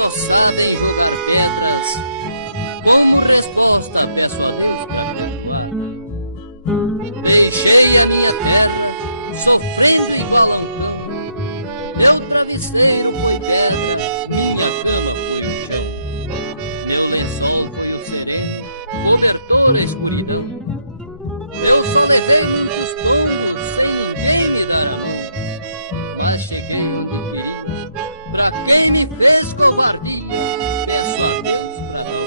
só sabem jogar pedras. Como resposta peço a Deus pra perdoar. Deixei a minha terra sofrendo igual a um cão. Meu travesseiro foi pedra, minha cama foi o chão. Meu lençol foi o sereno, cobertor a escuridão. Eu só levei meus pontos sem ninguém me dar a mão. Mas cheguei no fim, pra quem me fez covardia, peço a Deus pra não.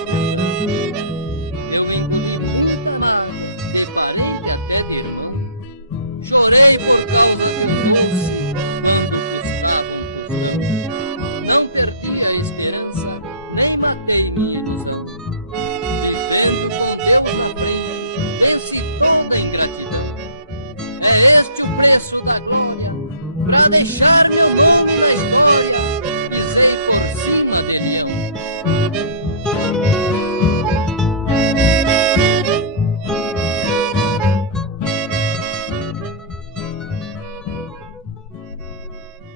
Eu encolhi danado, me parei até de irmão. Chorei por causa do doce, quando buscava um cuzão. Não perdi a esperança, nem matei minha ilusão. Vivendo com Deus na frente, esse pão da ingratidão. É este o preço da glória, pra deixar